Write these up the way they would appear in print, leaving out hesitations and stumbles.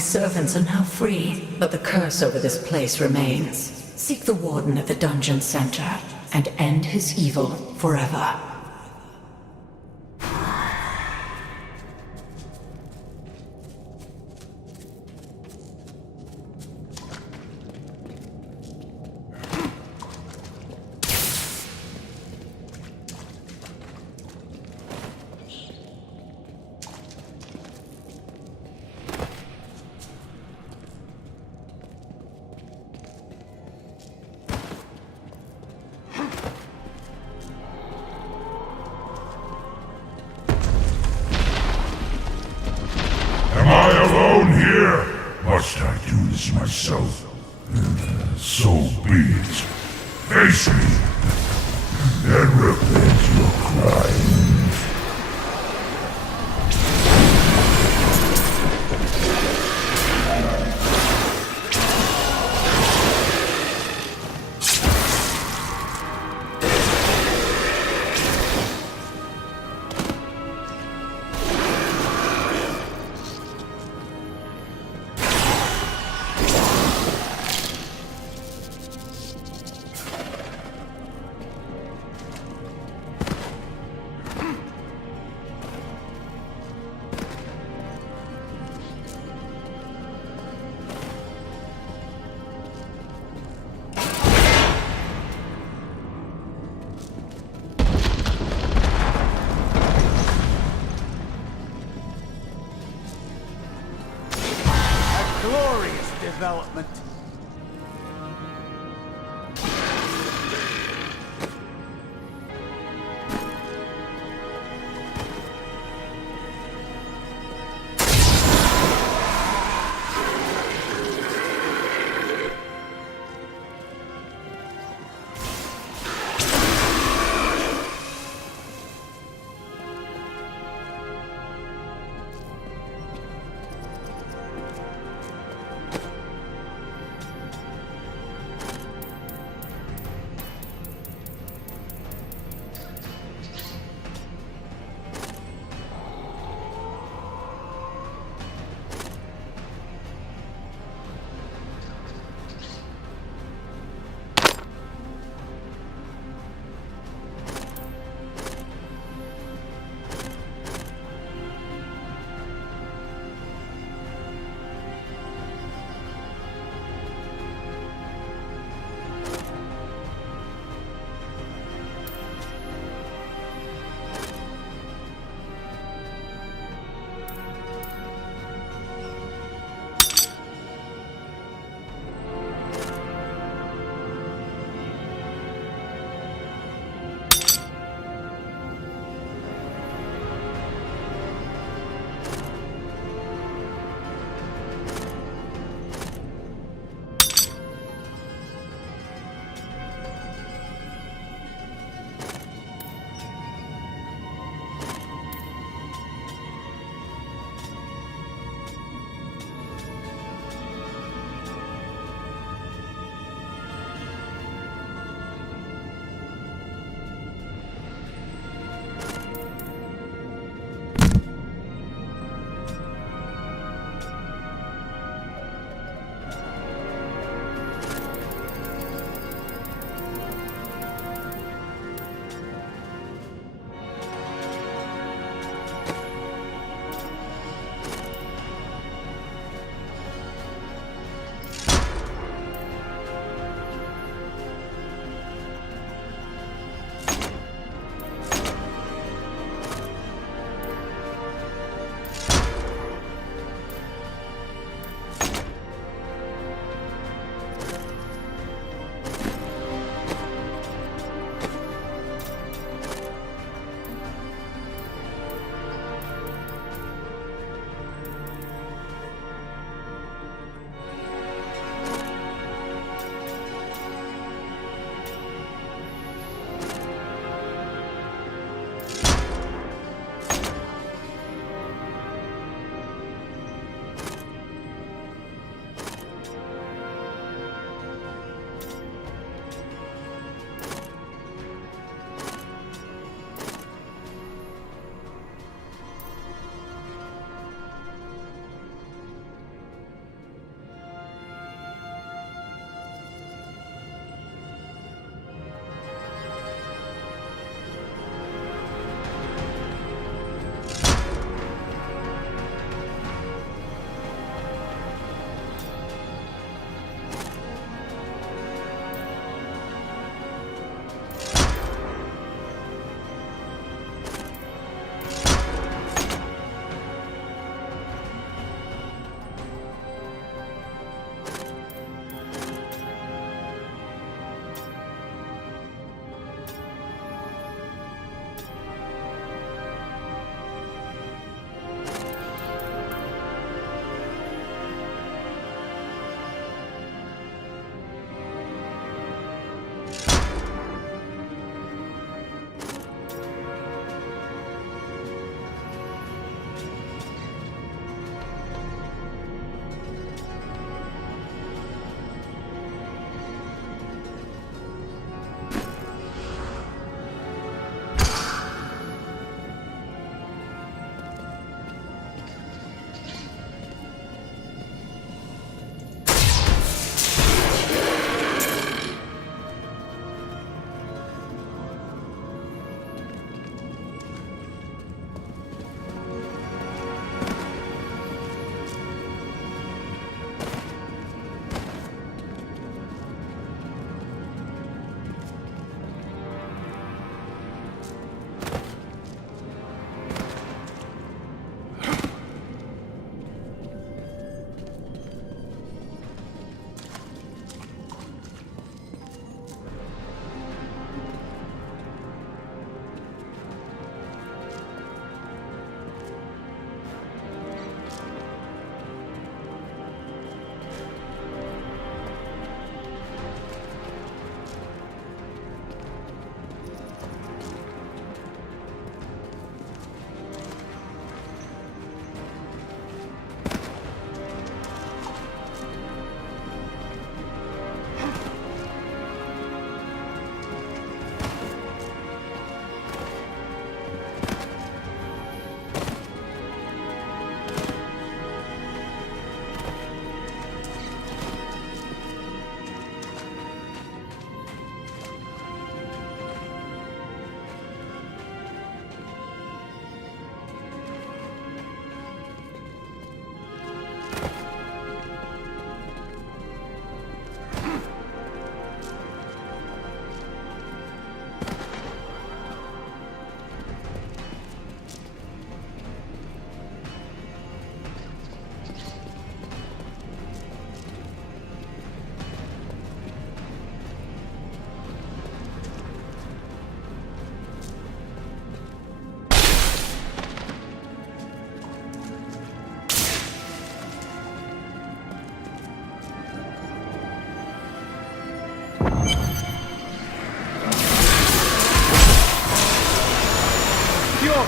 servants are now free, but the curse over this place remains. Seek the warden at the dungeon center and end his evil forever. Am I alone here? Must I do this myself? So be it. Face me, and repent your crime. Glorious development.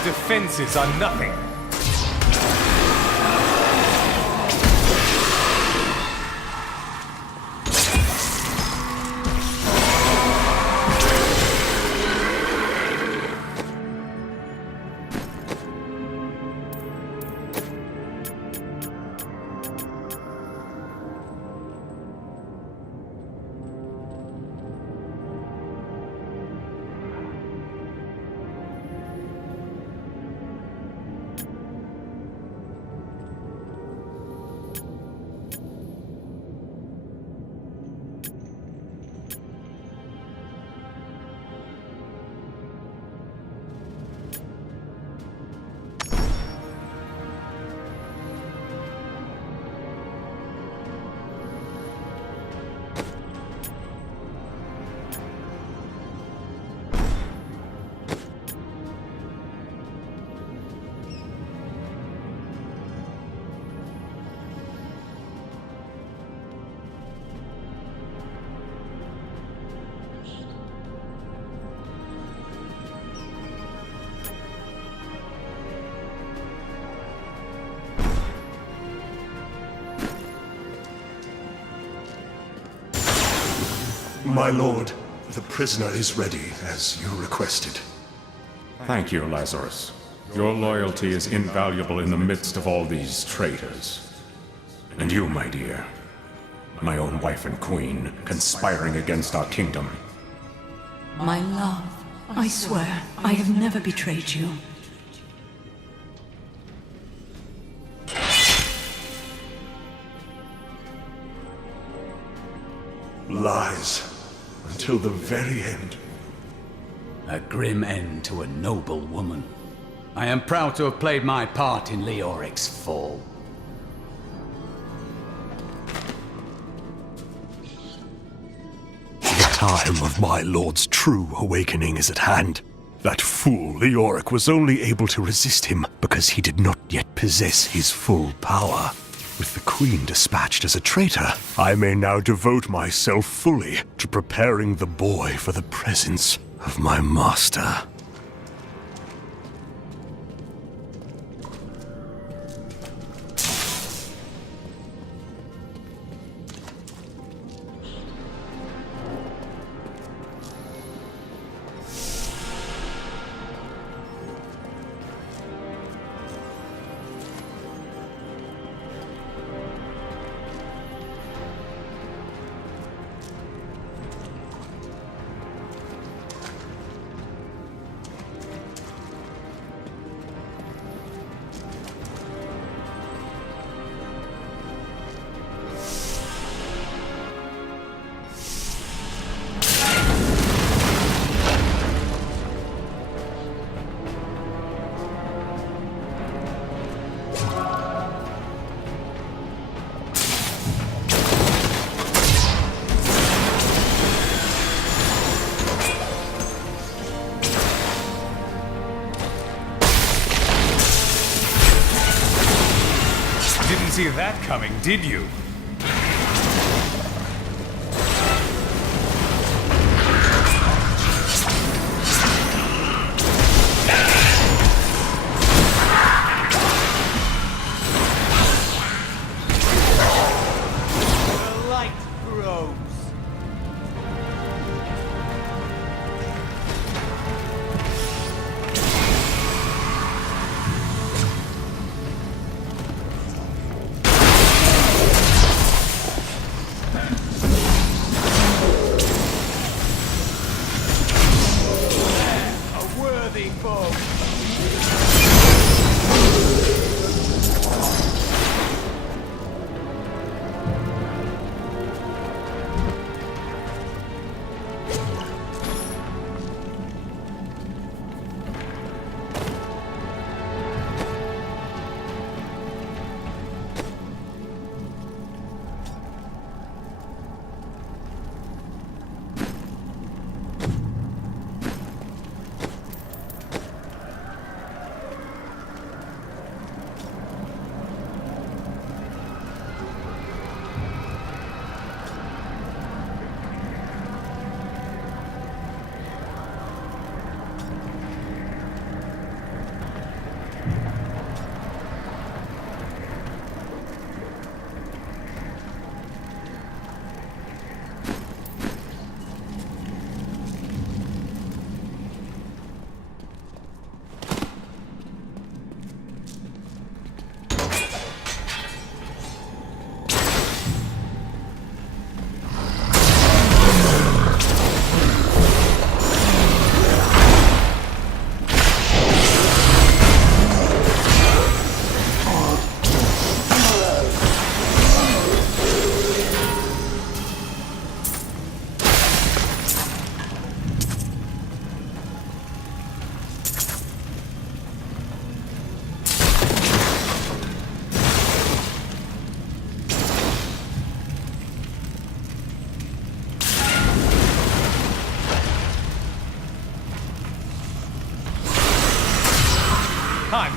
defenses are nothing. My lord, the prisoner is ready, as you requested. Thank you, Lazarus. Your loyalty is invaluable in the midst of all these traitors. And you, my dear, my own wife and queen, conspiring against our kingdom. My love, I swear, I have never betrayed you. Lies. Until the very end. A grim end to a noble woman. I am proud to have played my part in Leoric's fall. The time of my lord's true awakening is at hand. That fool Leoric was only able to resist him because he did not yet possess his full power. With the Queen dispatched as a traitor, I may now devote myself fully to preparing the boy for the presence of my master. Didn't see that coming, did you? The light grows.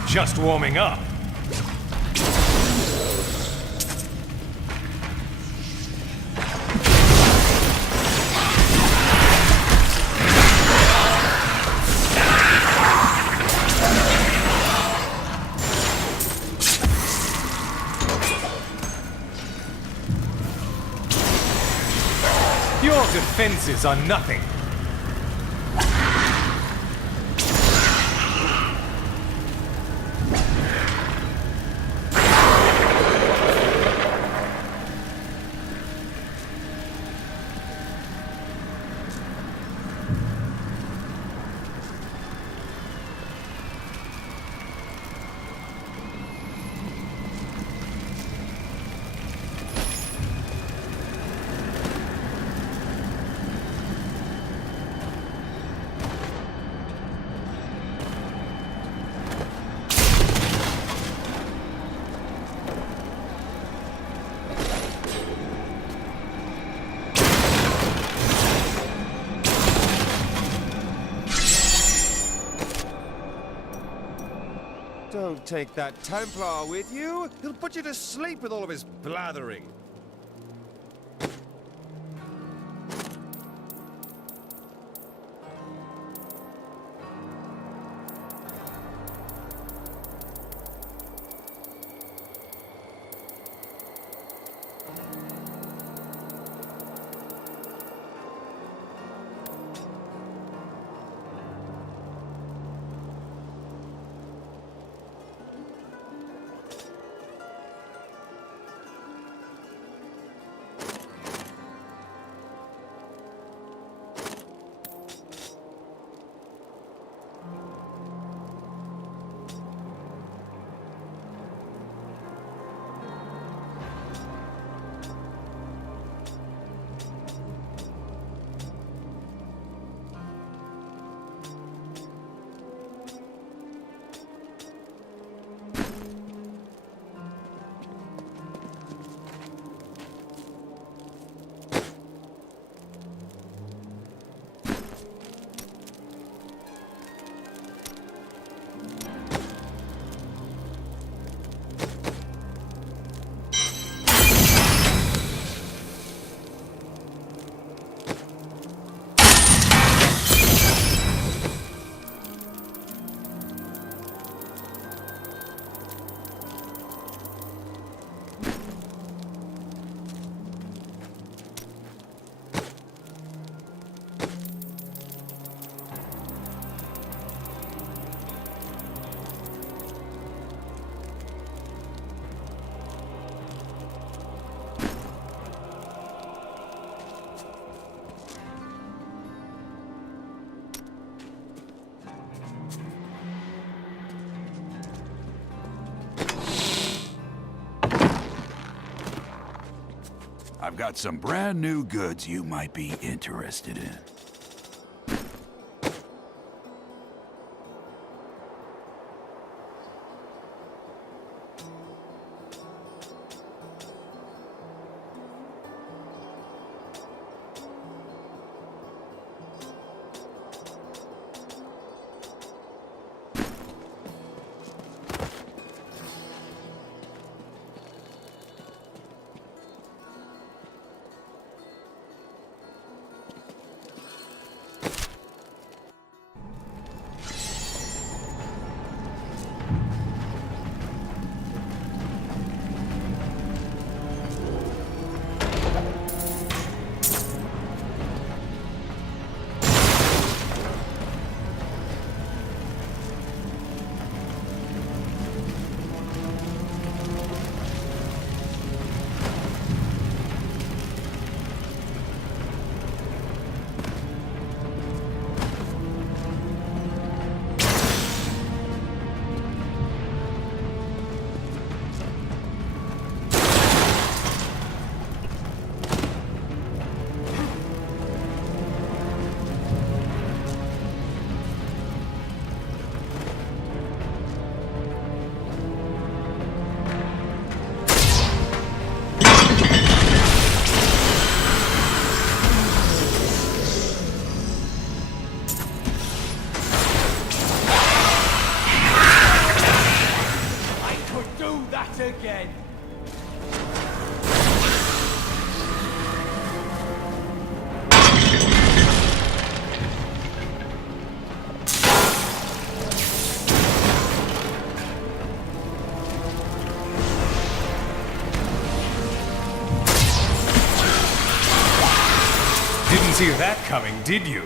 Just warming up. Your defenses are nothing. Don't take that Templar with you. He'll put you to sleep with all of his blathering. I've got some brand new goods you might be interested in. see that coming, did you?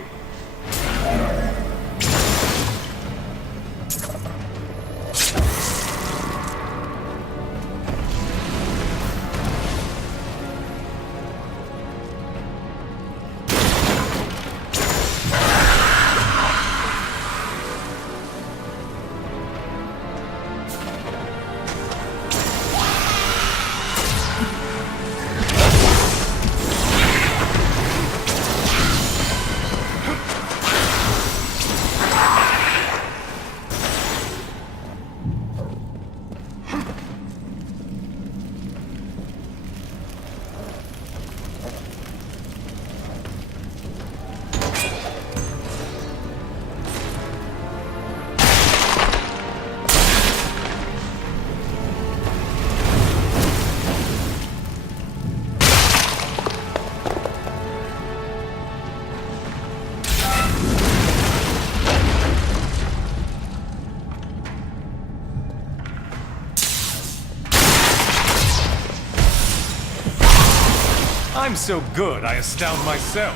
I'm so good, I astound myself.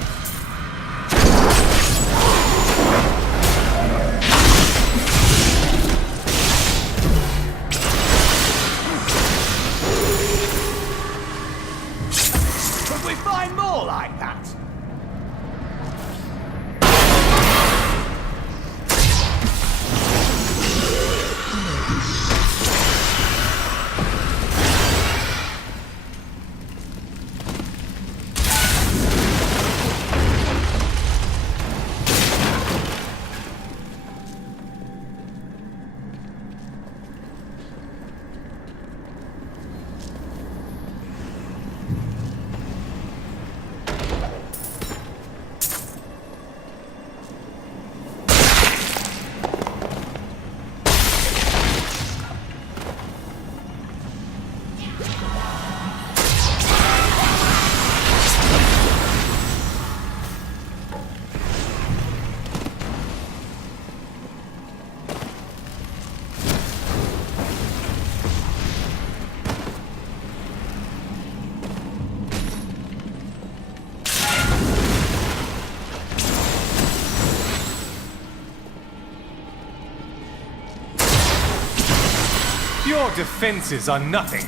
Could we find more like that? Your defenses are nothing.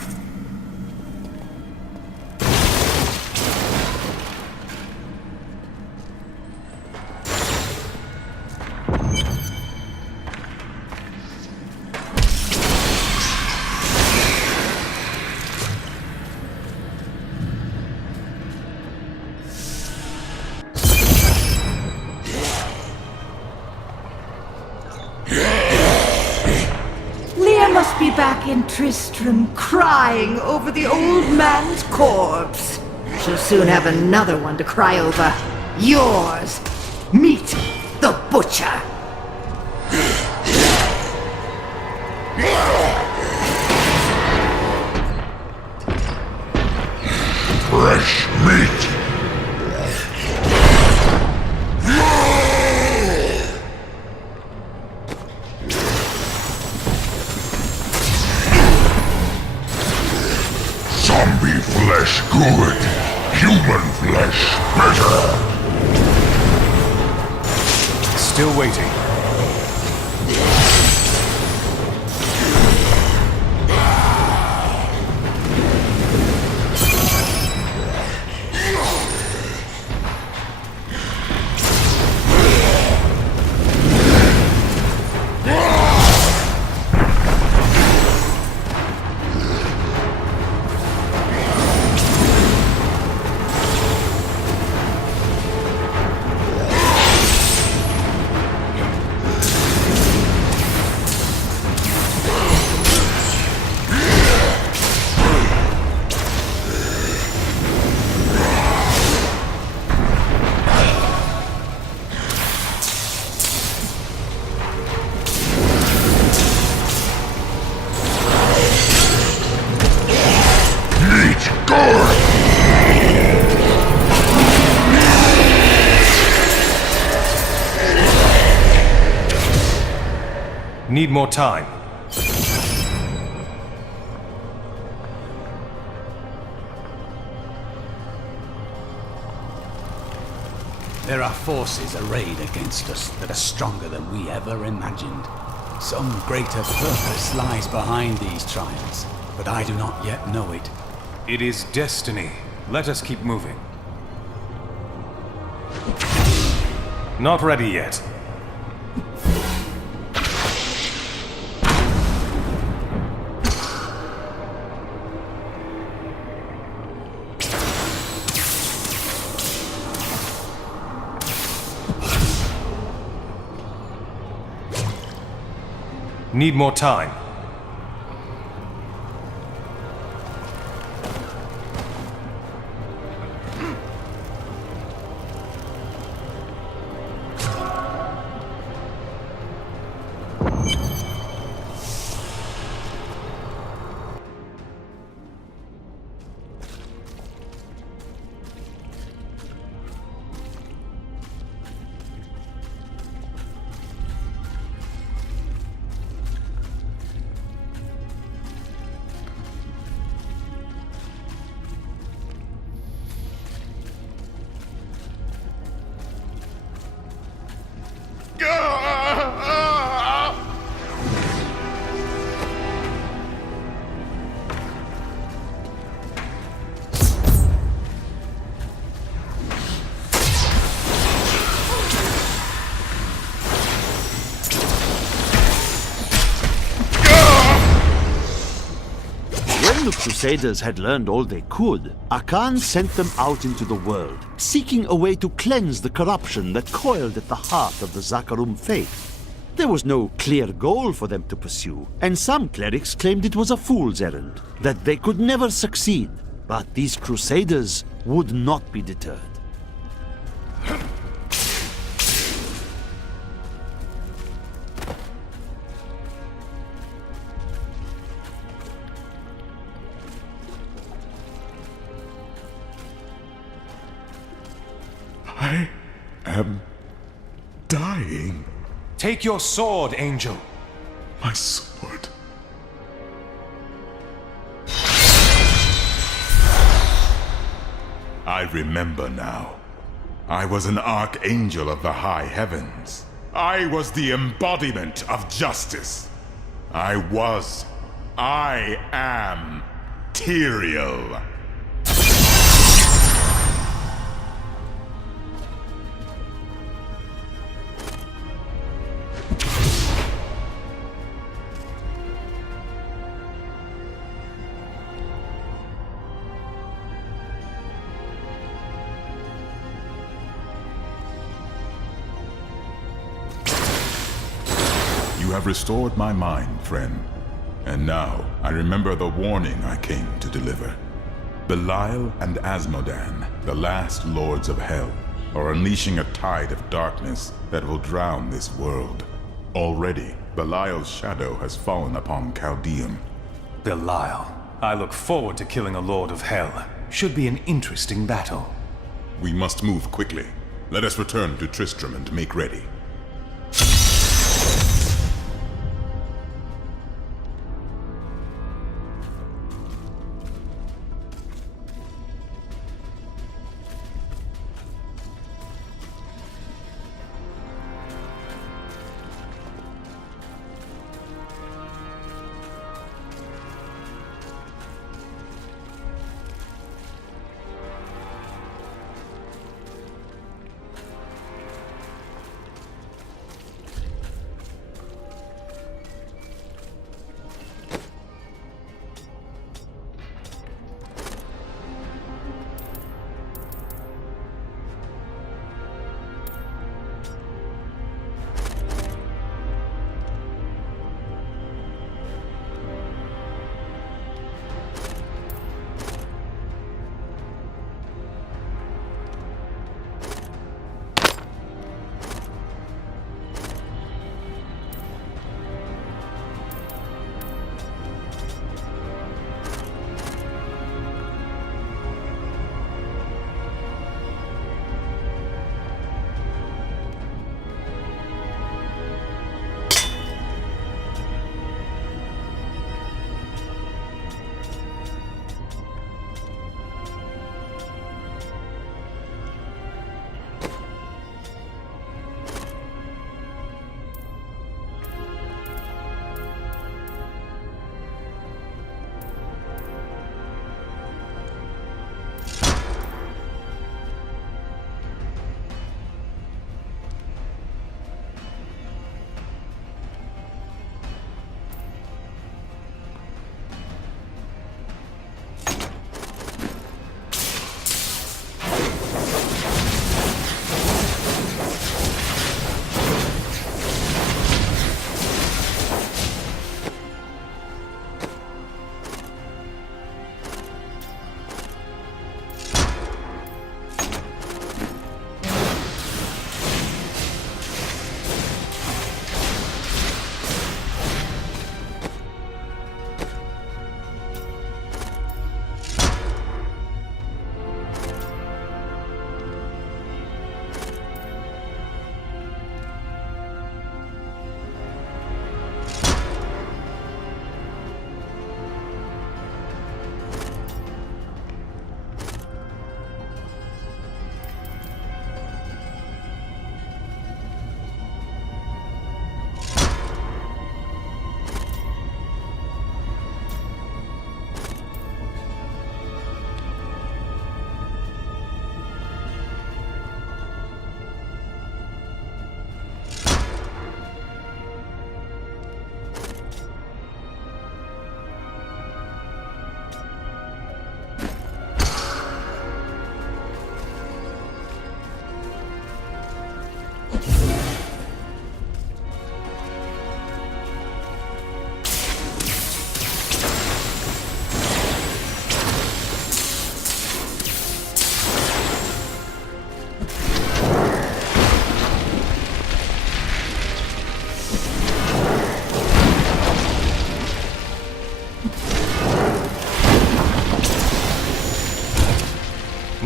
Must be back in Tristram crying over the old man's corpse. She'll soon have another one to cry over. Yours. Meet the butcher. Fresh meat. Zombie flesh good, human flesh better. Still waiting. Need more time. There are forces arrayed against us that are stronger than we ever imagined. Some greater purpose lies behind these trials, but I do not yet know it. It is destiny. Let us keep moving. Not ready yet. Need more time. When the Crusaders had learned all they could, Akan sent them out into the world, seeking a way to cleanse the corruption that coiled at the heart of the Zakarum faith. There was no clear goal for them to pursue, and some clerics claimed it was a fool's errand, that they could never succeed. But these Crusaders would not be deterred. I am dying. Take your sword, Angel. My sword. I remember now. I was an archangel of the high heavens. I was the embodiment of justice. I am Tyrael. You have restored my mind, friend. And now, I remember the warning I came to deliver. Belial and Asmodan, the last lords of hell, are unleashing a tide of darkness that will drown this world. Already, Belial's shadow has fallen upon Chaldeum. Belial. I look forward to killing a Lord of Hell. Should be an interesting battle. We must move quickly. Let us return to Tristram and make ready.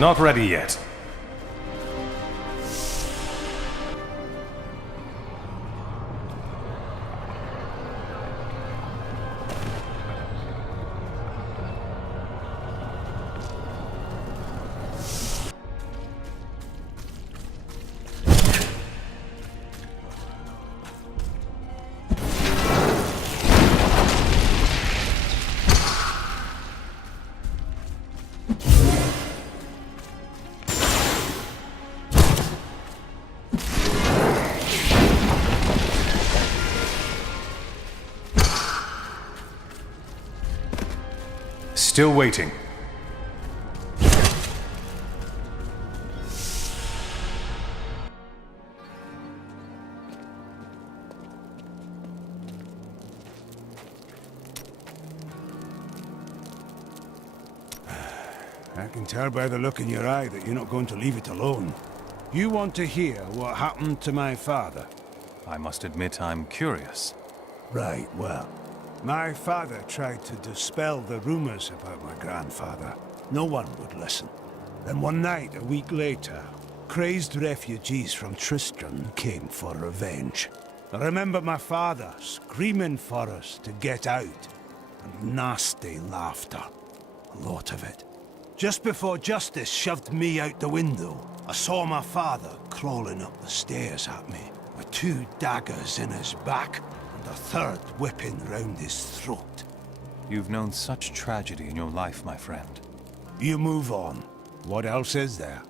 Not ready yet. Still waiting. I can tell by the look in your eye that you're not going to leave it alone. You want to hear what happened to my father? I must admit I'm curious. Right, well, my father tried to dispel the rumors about my grandfather. No one would listen. Then one night, a week later, crazed refugees from Tristram came for revenge. I remember my father screaming for us to get out, and nasty laughter. A lot of it. Just before justice shoved me out the window, I saw my father crawling up the stairs at me, with 2 daggers in his back, and a third whipping round his throat. You've known such tragedy in your life, my friend. You move on. What else is there?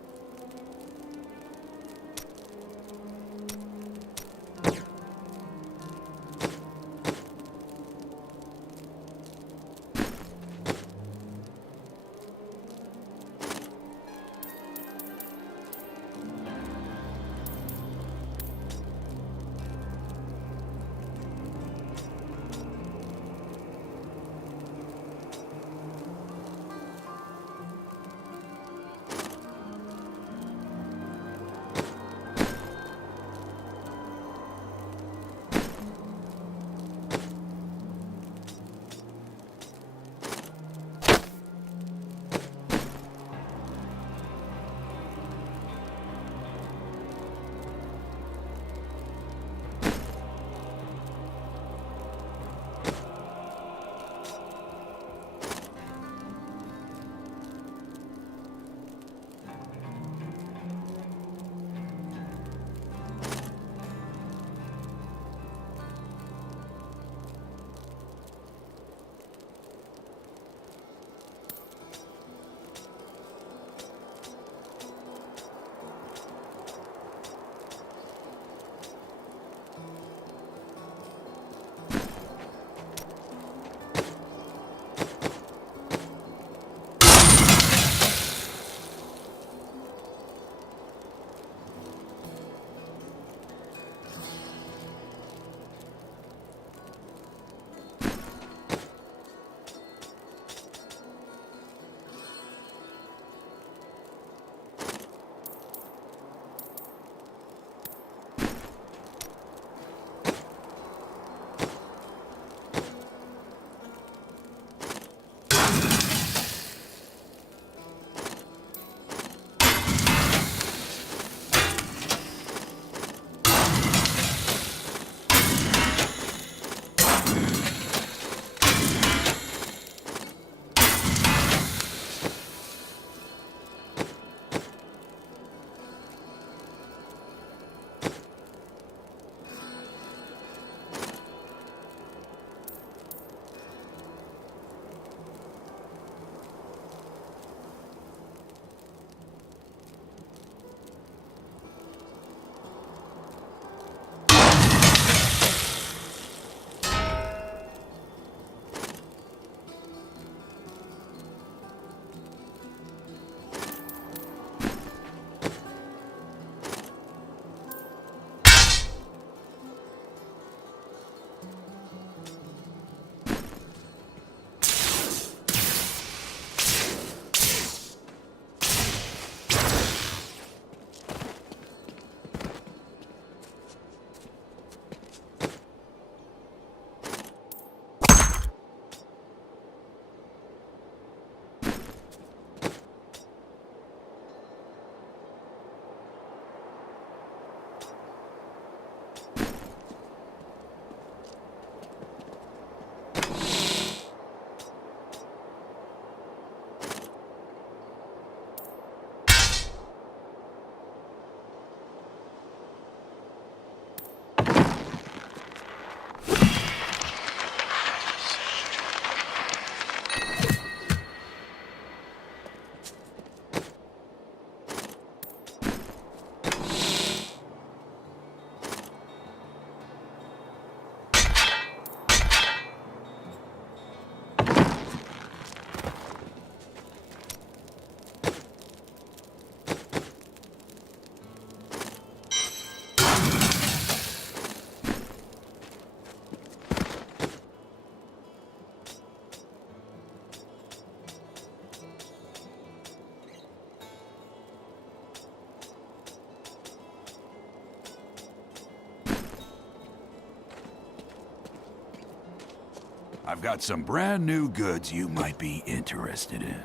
I've got some brand new goods you might be interested in.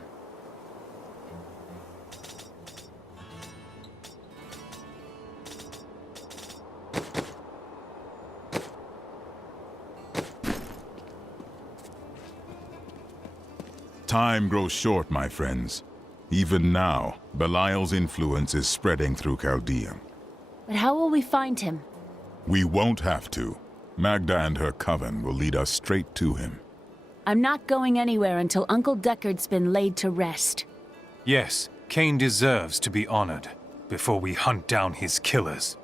Time grows short, my friends. Even now, Belial's influence is spreading through Chaldea. But how will we find him? We won't have to. Magda and her coven will lead us straight to him. I'm not going anywhere until Uncle Deckard's been laid to rest. Yes, Cain deserves to be honored before we hunt down his killers.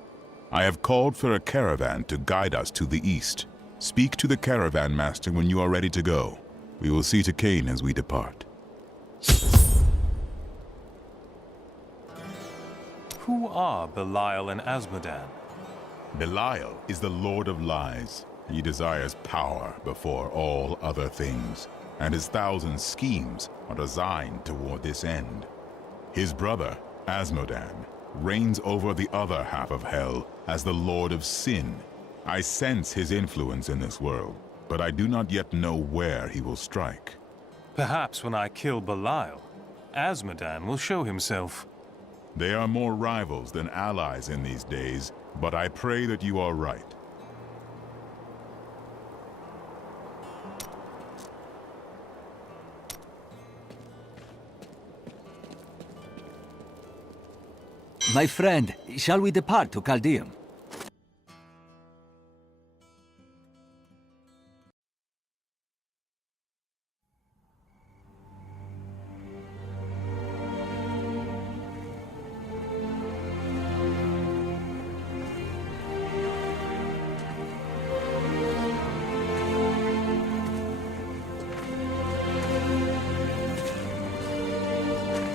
I have called for a caravan to guide us to the east. Speak to the caravan master when you are ready to go. We will see to Cain as we depart. Who are Belial and Azmodan? Belial is the Lord of Lies. He desires power before all other things, and his thousand schemes are designed toward this end. His brother, Azmodan, reigns over the other half of Hell as the Lord of Sin. I sense his influence in this world, but I do not yet know where he will strike. Perhaps when I kill Belial, Azmodan will show himself. They are more rivals than allies in these days, but I pray that you are right. My friend, shall we depart to Chaldeum?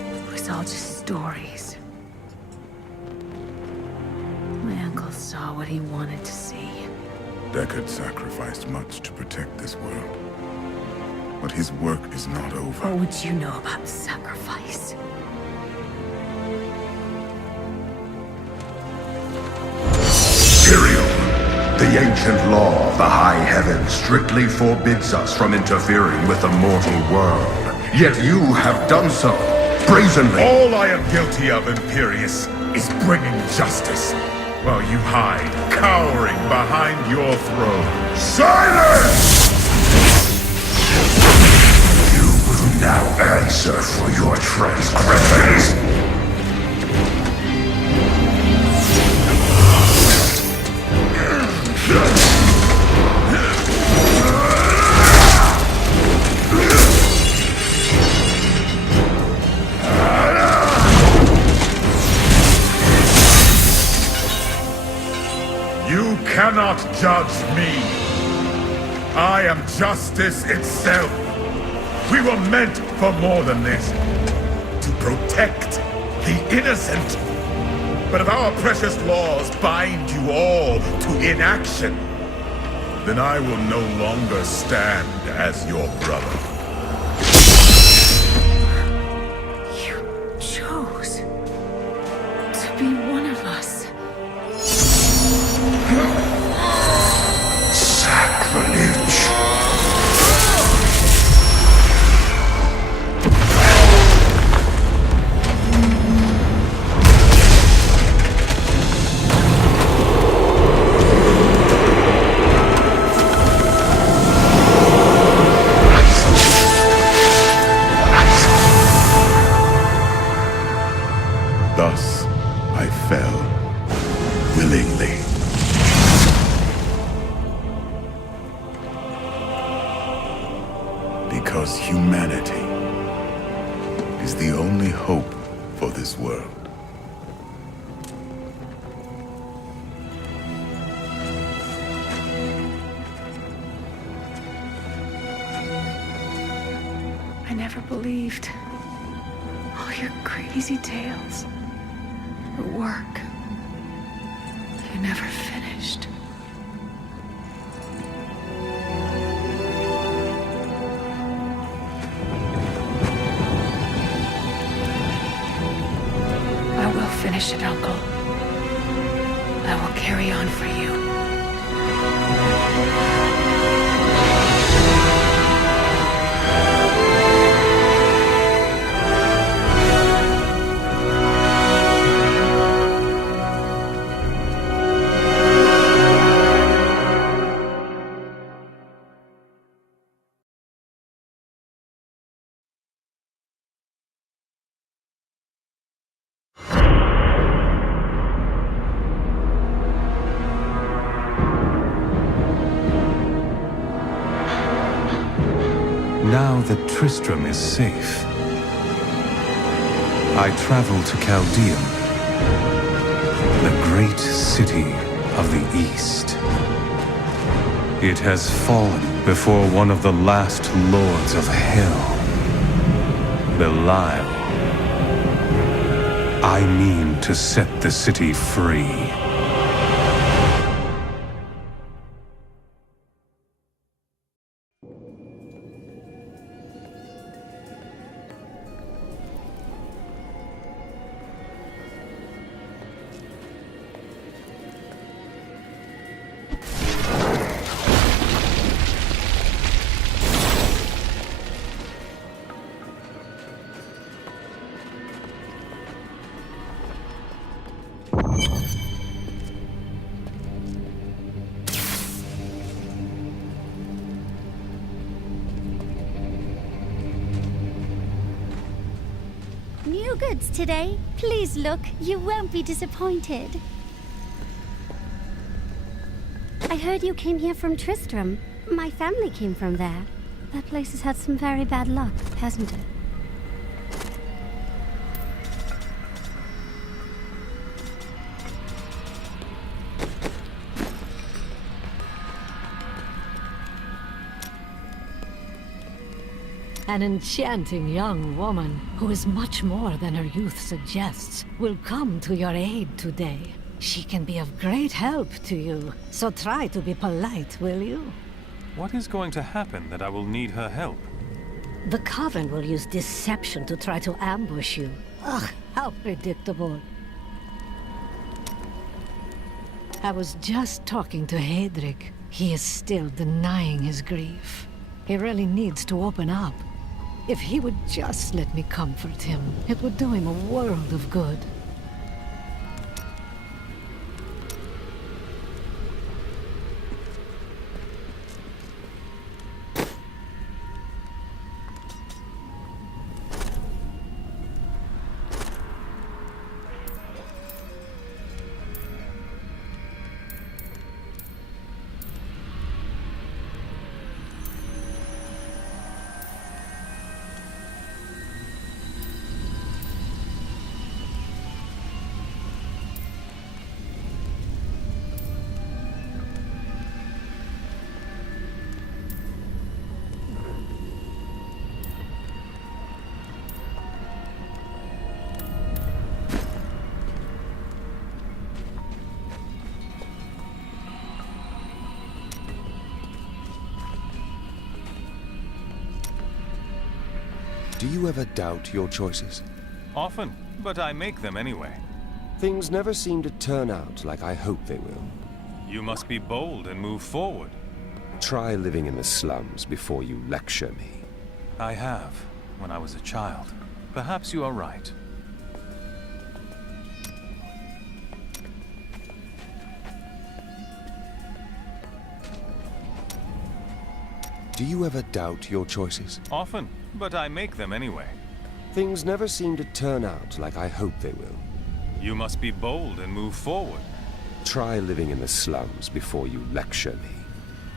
It was all just stories. My uncle saw what he wanted to see. Deckard sacrificed much to protect this world. But his work is not over. What would you know about sacrifice? Tyrael, the ancient law of the high heaven strictly forbids us from interfering with the mortal world. Yet you have done so, brazenly. All I am guilty of, Imperius, is bringing justice, while you hide, cowering behind your throne. Silence! You will now answer for your transgressions. You cannot judge me. I am justice itself. We were meant for more than this. To protect the innocent. But if our precious laws bind you all to inaction, then I will no longer stand as your brother. You chose to be one of us. Sacrilege. Thus, I fell, willingly. Because humanity is the only hope for this world. I never believed all your crazy tales. Your work. You never finished. I will finish it, Uncle. I will carry on for you. that Tristram is safe. I travel to Chaldean, the great city of the East. It has fallen before one of the last lords of Hell, Belial. I mean to set the city free. New goods today. Please look, you won't be disappointed. I heard you came here from Tristram. My family came from there. That place has had some very bad luck, hasn't it? An enchanting young woman, who is much more than her youth suggests, will come to your aid today. She can be of great help to you, so try to be polite, will you? What is going to happen that I will need her help? The Coven will use deception to try to ambush you. Ugh, how predictable. I was just talking to Hedrick. He is still denying his grief. He really needs to open up. If he would just let me comfort him, it would do him a world of good. Do you ever doubt your choices? Often, but I make them anyway. Things never seem to turn out like I hope they will. You must be bold and move forward. Try living in the slums before you lecture me. I have, when I was a child. Perhaps you are right. Do you ever doubt your choices? Often, but I make them anyway. Things never seem to turn out like I hope they will. You must be bold and move forward. Try living in the slums before you lecture me.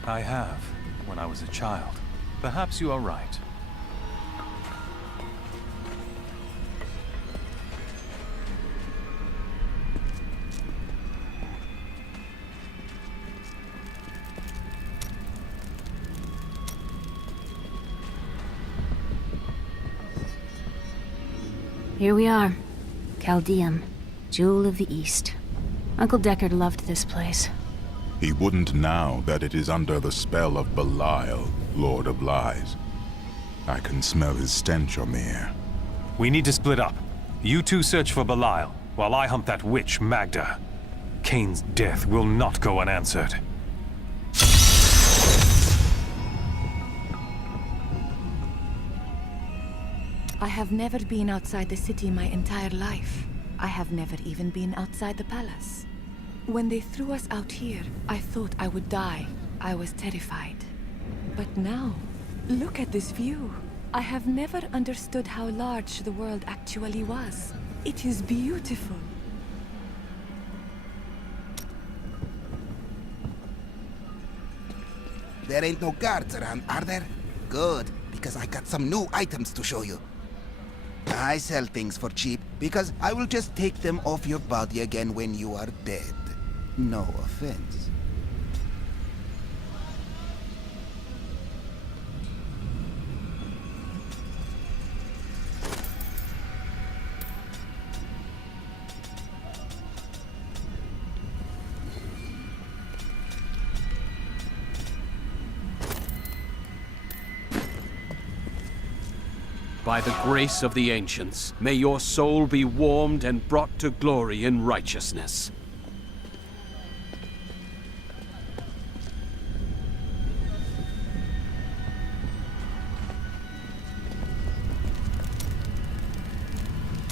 I have, when I was a child. Perhaps you are right. Here we are. Chaldean, Jewel of the East. Uncle Deckard loved this place. He wouldn't now that it is under the spell of Belial, Lord of Lies. I can smell his stench on the air. We need to split up. You two search for Belial, while I hunt that witch, Magda. Kane's death will not go unanswered. I have never been outside the city my entire life. I have never even been outside the palace. When they threw us out here, I thought I would die. I was terrified. But now, look at this view. I have never understood how large the world actually was. It is beautiful. There ain't no guards around, are there? Good. because I got some new items to show you. I sell things for cheap because I will just take them off your body again when you are dead. No offense. By the grace of the ancients, may your soul be warmed and brought to glory in righteousness.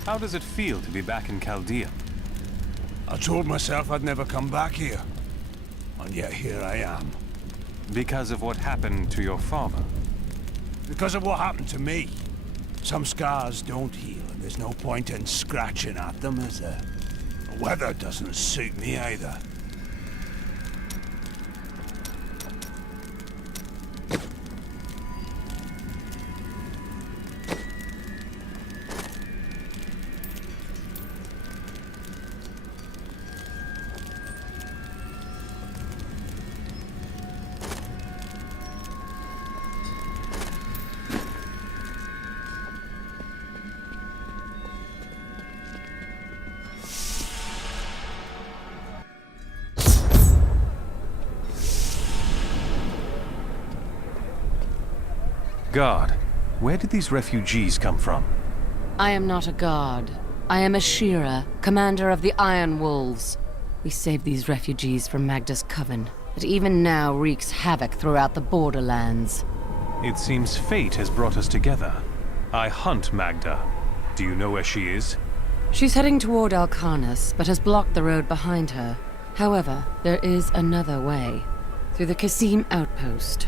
How does it feel to be back in Chaldea? I told myself I'd never come back here. And yet here I am. Because of what happened to your father? Because of what happened to me. Some scars don't heal, and there's no point in scratching at them, is there? The weather doesn't suit me either. God, where did these refugees come from? I am not a god. I am a Shira, commander of the Iron Wolves. We saved these refugees from Magda's coven, that even now wreaks havoc throughout the borderlands. It seems fate has brought us together. I hunt Magda. Do you know where she is? She's heading toward Alcarnus, but has blocked the road behind her. However, there is another way. Through the Kasim outpost.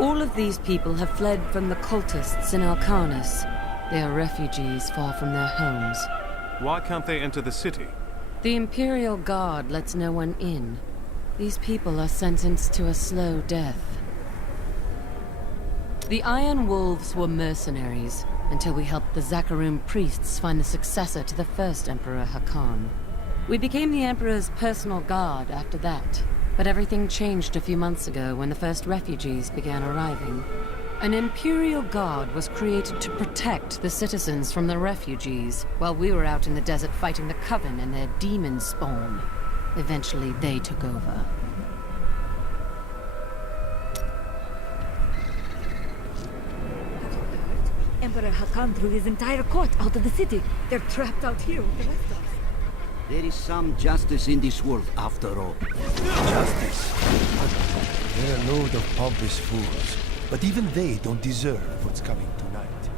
All of these people have fled from the cultists in Alcarnus. They are refugees far from their homes. Why can't they enter the city? The Imperial Guard lets no one in. These people are sentenced to a slow death. The Iron Wolves were mercenaries, until we helped the Zakarum priests find the successor to the first Emperor Hakan. We became the Emperor's personal guard after that. But everything changed a few months ago when the first refugees began arriving. An Imperial Guard was created to protect the citizens from the refugees, while we were out in the desert fighting the Coven and their demon spawn. Eventually, they took over. Emperor Hakan threw his entire court out of the city. They're trapped out here with the rest of us. There is some justice in this world, after all. Justice? They're a load of pompous fools. But even they don't deserve what's coming tonight.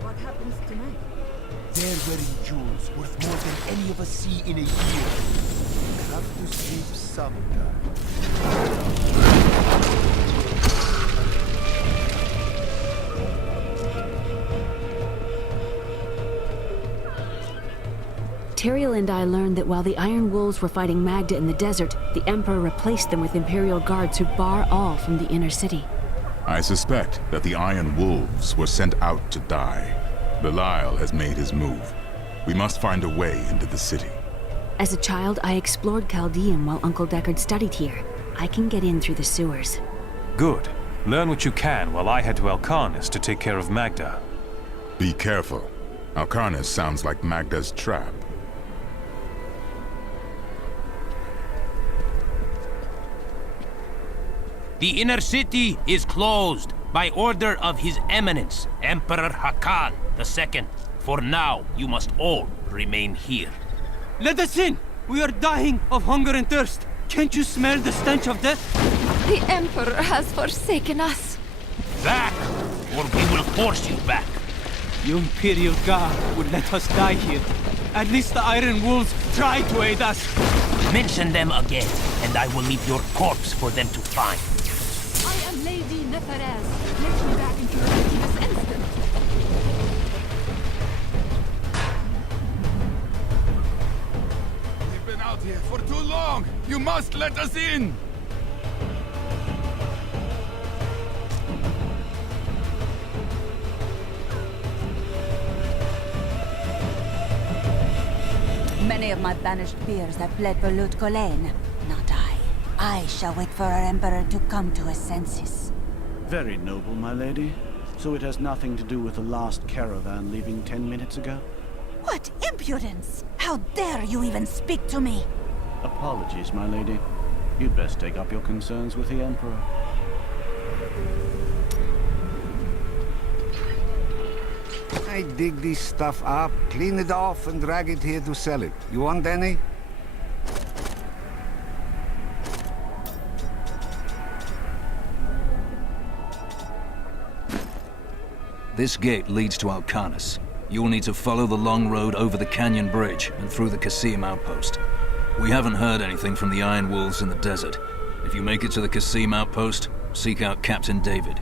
What happens tonight? They're wearing jewels worth more than any of us see in a year. They have to sleep sometime. Tyrael and I learned that while the Iron Wolves were fighting Magda in the desert, the Emperor replaced them with Imperial guards who bar all from the inner city. I suspect that the Iron Wolves were sent out to die. Belial has made his move. We must find a way into the city. As a child, I explored Chaldean while Uncle Deckard studied here. I can get in through the sewers. Good. Learn what you can while I head to Alcarnus to take care of Magda. Be careful. Alcarnus sounds like Magda's trap. The inner city is closed by order of His Eminence, Emperor Hakan II. For now, you must all remain here. Let us in! We are dying of hunger and thirst. Can't you smell the stench of death? The Emperor has forsaken us. Back, or we will force you back. The Imperial Guard would let us die here. At least the Iron Wolves try to aid us. Mention them again, and I will leave your corpse for them to find. I am Lady Neferez. Let me back into your city this instant. We've been out here for too long. You must let us in. Many of my banished peers have fled for Lut Gholein. Not I. I shall wait for our Emperor to come to his senses. Very noble, my lady. So it has nothing to do with the last caravan leaving 10 minutes ago? What impudence! How dare you even speak to me? Apologies, my lady. You'd best take up your concerns with the Emperor. I dig this stuff up, clean it off, and drag it here to sell it. You want any? This gate leads to Alcanus. You'll need to follow the long road over the canyon bridge and through the Qasim outpost. We haven't heard anything from the Iron Wolves in the desert. If you make it to the Qasim outpost, seek out Captain David.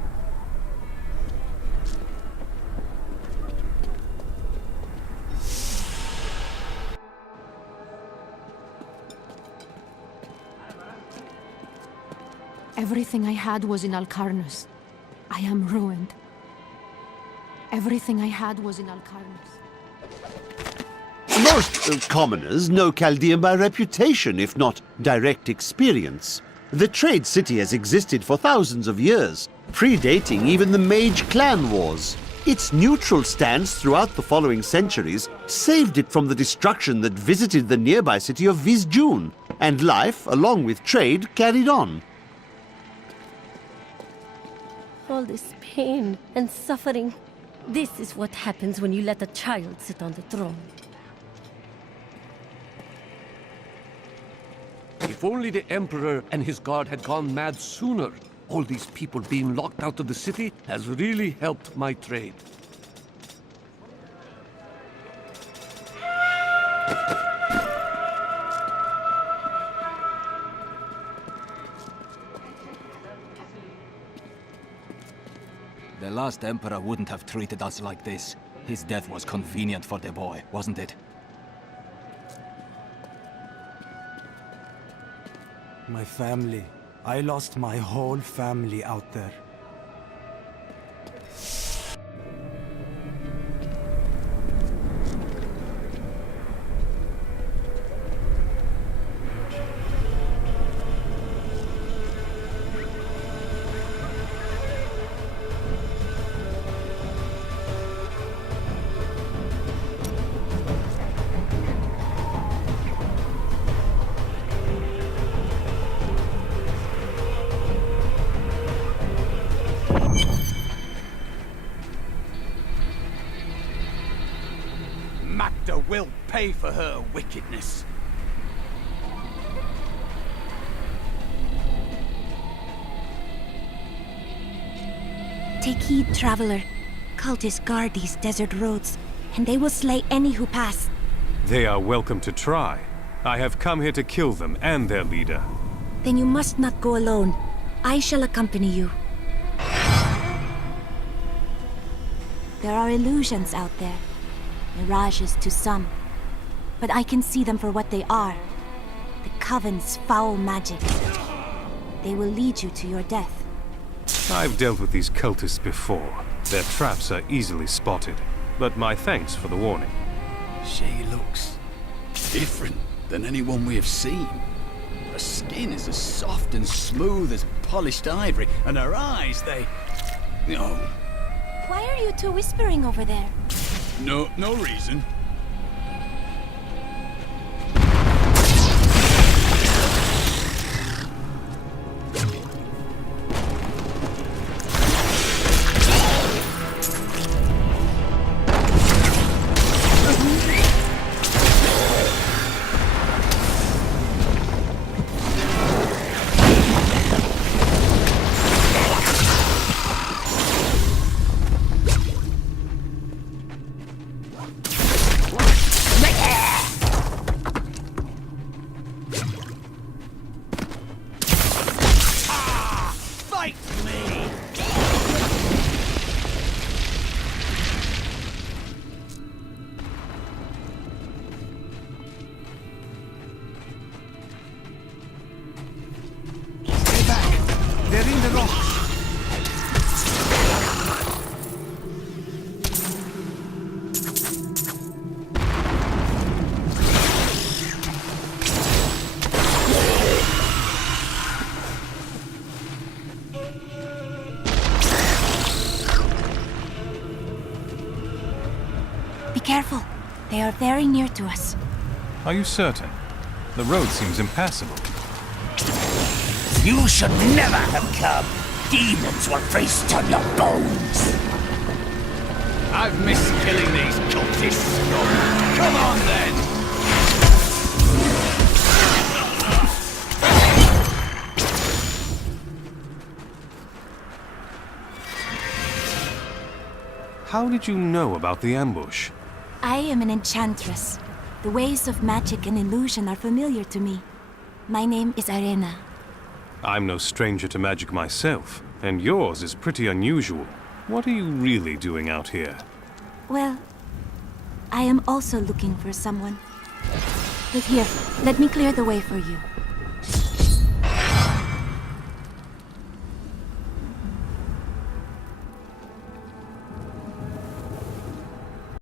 Everything I had was in Alcarnus. I am ruined. Everything I had was in Alcarnus. Most commoners know Chaldean by reputation, if not direct experience. The trade city has existed for thousands of years, predating even the Mage clan wars. Its neutral stance throughout the following centuries saved it from the destruction that visited the nearby city of Vizjun, and life, along with trade, carried on. All this pain and suffering. This is what happens when you let a child sit on the throne. If only the Emperor and his guard had gone mad sooner. All these people being locked out of the city has really helped my trade. The last Emperor wouldn't have treated us like this. His death was convenient for the boy, wasn't it? My family. I lost my whole family out there. Magda will pay for her wickedness. Take heed, traveler. Cultists guard these desert roads, and they will slay any who pass. They are welcome to try. I have come here to kill them and their leader. Then you must not go alone. I shall accompany you. There are illusions out there. Mirages to some. But I can see them for what they are. The Coven's foul magic. They will lead you to your death. I've dealt with these cultists before. Their traps are easily spotted. But my thanks for the warning. She looks different than anyone we have seen. Her skin is as soft and smooth as polished ivory, and her eyes, they... Oh, Why are you two whispering over there? no reason. They are very near to us. Are you certain? The road seems impassable. You should never have come. Demons will feast on your bones. I've missed killing these cultists. Come on then! How did you know about the ambush? I am an enchantress. The ways of magic and illusion are familiar to me. My name is Arena. I'm no stranger to magic myself, and yours is pretty unusual. What are you really doing out here? Well, I am also looking for someone. But here, let me clear the way for you.